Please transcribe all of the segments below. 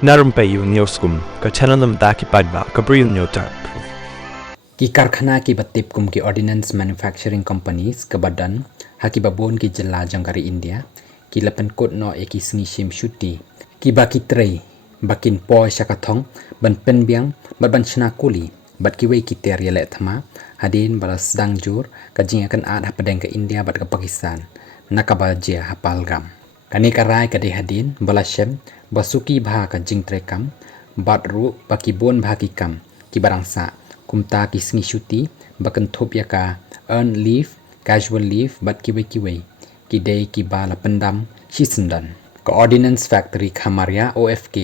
Narum payu nioskum ka chananam daki padba ka bril nyotar. Ki कारखाना की बत्तीब कुम की ऑर्डिनेंस मैन्युफैक्चरिंग कंपनीज के बदन हाकी babon की जला जंगari India ki lapan kot no eki sengi shim shuti ki baki trei bakin po shakathong ban penbiang ban chna kuli bat ki wei ki ter yele thama hadin balas dang jur ka jinga kan ad hapadeng ka India bat ka Pakistan nakaba jia hapalgam kani karai ka de hadin balashem basuki bha ka jing trekam bat ru baki bon bha ki kam ki barangsa kumta ki sengi shuti bakan thop ya ka earn leave casual leave bat ki wei ki day ki bala pendam shisendan ka ordinance factory khamaria OFK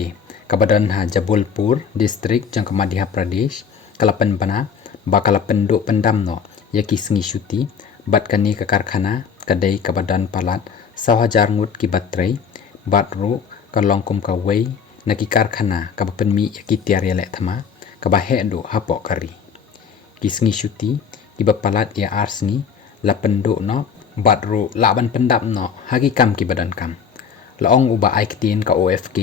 kabadan ha Jabalpur district jang Madhya Pradesh kalapan bana bakalapan do pendam no ya ki sengi shuti bat kani ka karkhana kadai kabadan palat 10,000 ngut ki batrei bat ru ka longkum ka wei na ki karkhana kabapan mi ya ki tiar ya le thama kabahe do hapo kari kisngi shuti ki bapalat ya arsni la penduk no batru laban pendap no hagi kam ki badan kam laong uba aiktin ka OFK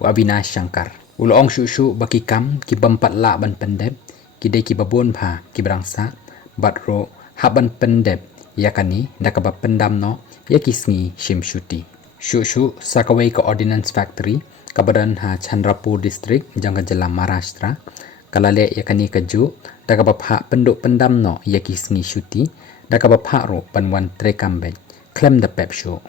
wa Avinash Shankar ulong shu baki kam ki bampat laban pendep ki de ki babon pha ki brangsa batru haban pendep yakani nakaba pendam no ya kisngi shim shuti shu sakawai ka ordinance factory kabadan ha Chandrapur district jangga jela Maharashtra kalale yakani kaju dakabapha penduk pendam no yaki sengi shuti dakabapha ro panwan trekambek klem the pep show